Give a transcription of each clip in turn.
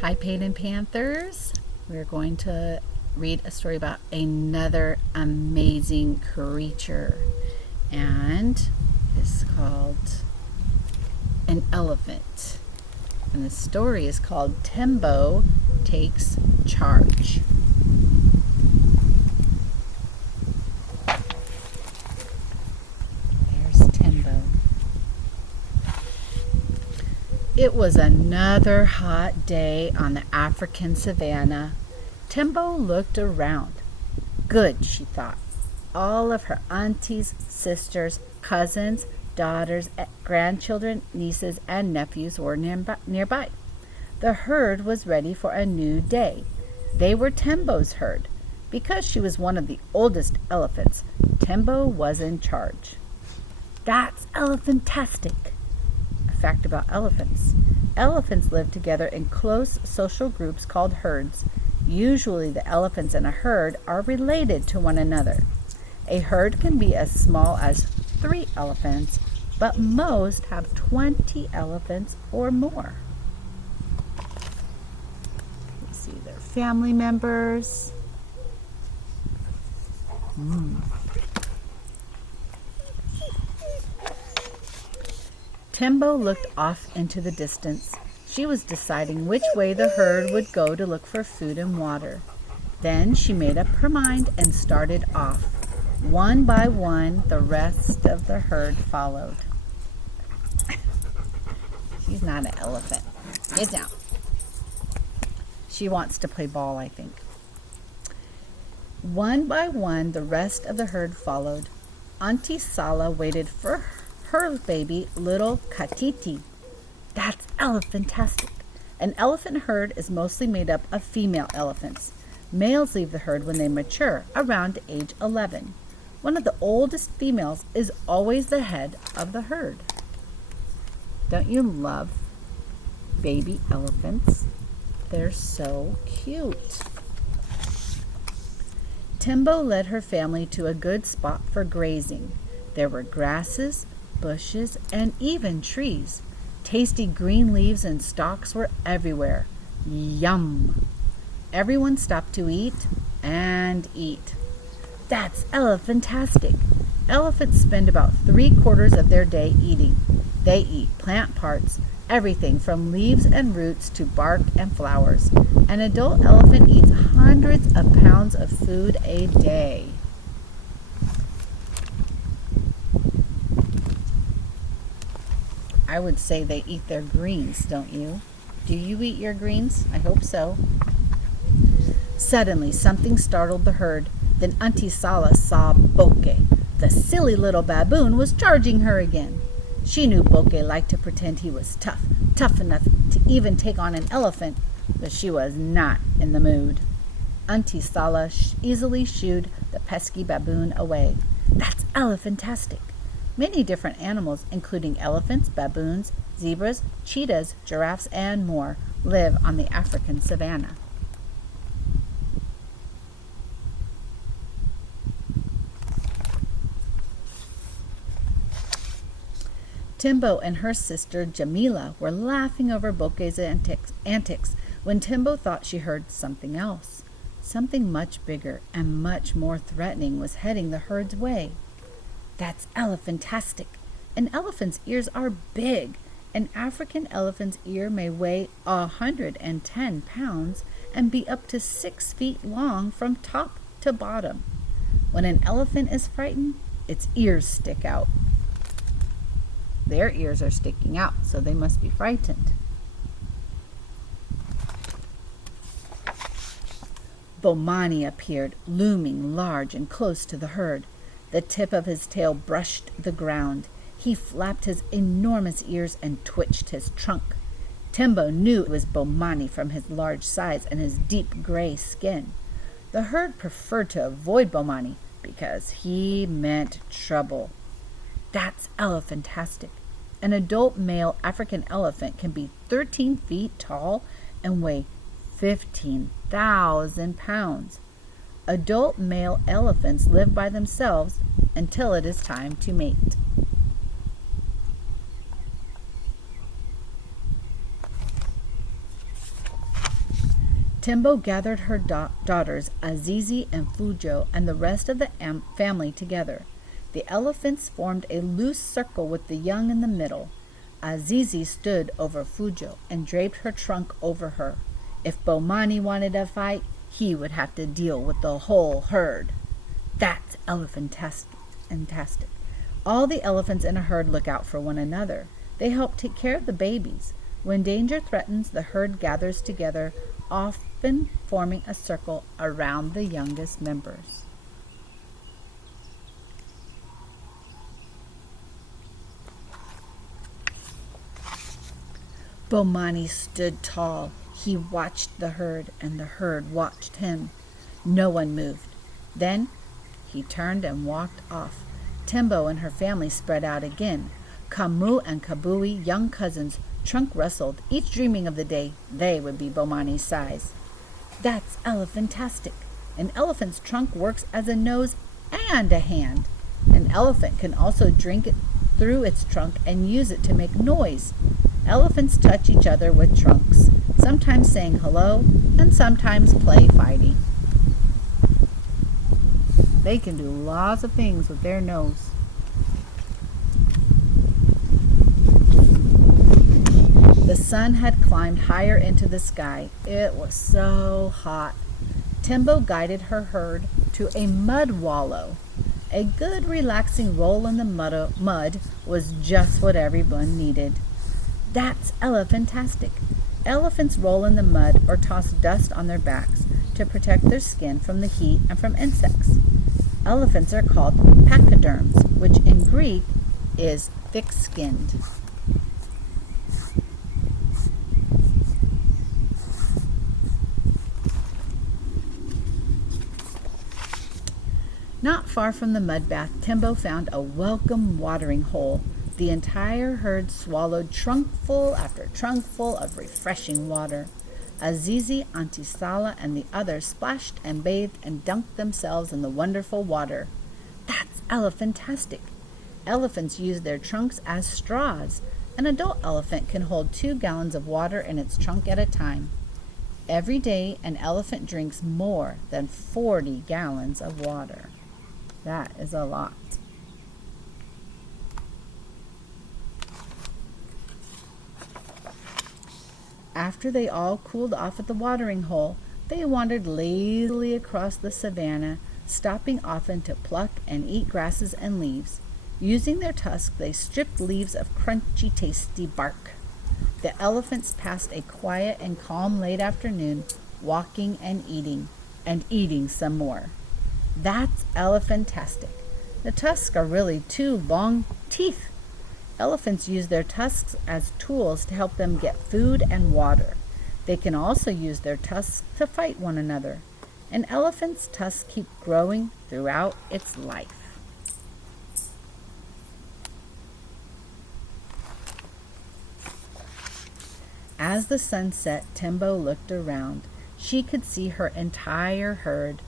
Hi, Peyton Panthers. We're going to read a story about another amazing creature, and it's called an elephant. And the story is called Tembo Takes Charge. There's Tembo. It was another hot day on the African savanna. Tembo looked around. Good, she thought. All of her aunties, sisters, cousins, daughters, grandchildren, nieces, and nephews were nearby. The herd was ready for a new day. They were Tembo's herd. Because she was one of the oldest elephants, Tembo was in charge. That's elephantastic. Fact about elephants. Elephants live together in close social groups called herds. Usually the elephants in a herd are related to one another. A herd can be as small as 3 elephants, but most have 20 elephants or more. You see their family members. Tembo looked off into the distance. She was deciding which way the herd would go to look for food and water. Then she made up her mind and started off. One by one, the rest of the herd followed. She's not an elephant. Get down. She wants to play ball, I think. One by one, the rest of the herd followed. Auntie Sala waited for her baby, little Katiti. That's elephantastic. An elephant herd is mostly made up of female elephants. Males leave the herd when they mature, around age 11. One of the oldest females is always the head of the herd. Don't you love baby elephants? They're so cute. Tembo led her family to a good spot for grazing. There were grasses, bushes, and even trees. Tasty green leaves and stalks were everywhere. Yum! Everyone stopped to eat and eat. That's elephantastic. Elephants spend about 3/4 of their day eating. They eat plant parts, everything from leaves and roots to bark and flowers. An adult elephant eats hundreds of pounds of food a day. I would say they eat their greens, don't you? Do you eat your greens? I hope so. Suddenly, something startled the herd. Then Auntie Sala saw Boke. The silly little baboon was charging her again. She knew Boke liked to pretend he was tough enough to even take on an elephant, but she was not in the mood. Auntie Sala easily shooed the pesky baboon away. That's elephantastic. Many different animals, including elephants, baboons, zebras, cheetahs, giraffes, and more, live on the African savanna. Tembo and her sister Jamila were laughing over Boke's antics when Tembo thought she heard something else. Something much bigger and much more threatening was heading the herd's way. That's elephantastic. An elephant's ears are big. An African elephant's ear may weigh 110 pounds and be up to 6 feet long from top to bottom. When an elephant is frightened, its ears stick out. Their ears are sticking out, so they must be frightened. Bomani appeared, looming large and close to the herd. The tip of his tail brushed the ground. He flapped his enormous ears and twitched his trunk. Tembo knew it was Bomani from his large size and his deep gray skin. The herd preferred to avoid Bomani because he meant trouble. That's elephantastic. An adult male African elephant can be 13 feet tall and weigh 15,000 pounds. Adult male elephants live by themselves until it is time to mate. Tembo gathered her daughters Azizi and Fujo and the rest of the family together. The elephants formed a loose circle with the young in the middle. Azizi stood over Fujo and draped her trunk over her. If Bomani wanted a fight, he would have to deal with the whole herd. That's elephantastic. All the elephants in a herd look out for one another. They help take care of the babies. When danger threatens, the herd gathers together, often forming a circle around the youngest members. Bomani stood tall. He watched the herd, and the herd watched him. No one moved. Then he turned and walked off. Tembo and her family spread out again. Kamu and Kabui, young cousins, trunk rustled, each dreaming of the day they would be Bomani's size. That's elephantastic. An elephant's trunk works as a nose and a hand. An elephant can also drink it through its trunk and use it to make noise. Elephants touch each other with trunks, sometimes saying hello and sometimes play fighting. They can do lots of things with their nose. The sun had climbed higher into the sky. It was so hot. Tembo guided her herd to a mud wallow. A good relaxing roll in the mud was just what everyone needed. That's elephantastic. Elephants roll in the mud or toss dust on their backs to protect their skin from the heat and from insects. Elephants are called pachyderms, which in Greek is thick-skinned. Not far from the mud bath, Tembo found a welcome watering hole. The entire herd swallowed trunkful after trunkful of refreshing water. Azizi, Auntie Sala, and the others splashed and bathed and dunked themselves in the wonderful water. That's elephantastic. Elephants use their trunks as straws. An adult elephant can hold 2 gallons of water in its trunk at a time. Every day, an elephant drinks more than 40 gallons of water. That is a lot. After they all cooled off at the watering hole, they wandered lazily across the savanna, stopping often to pluck and eat grasses and leaves. Using their tusks, they stripped leaves of crunchy, tasty bark. The elephants passed a quiet and calm late afternoon, walking and eating some more. That's elephantastic. The tusks are really 2 long teeth. Elephants use their tusks as tools to help them get food and water. They can also use their tusks to fight one another. An elephant's tusks keep growing throughout its life. As the sun set, Tembo looked around. She could see her entire herd.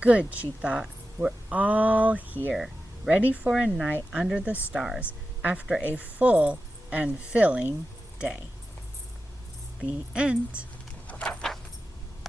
Good, she thought. We're all here, ready for a night under the stars after a full and filling day. The end.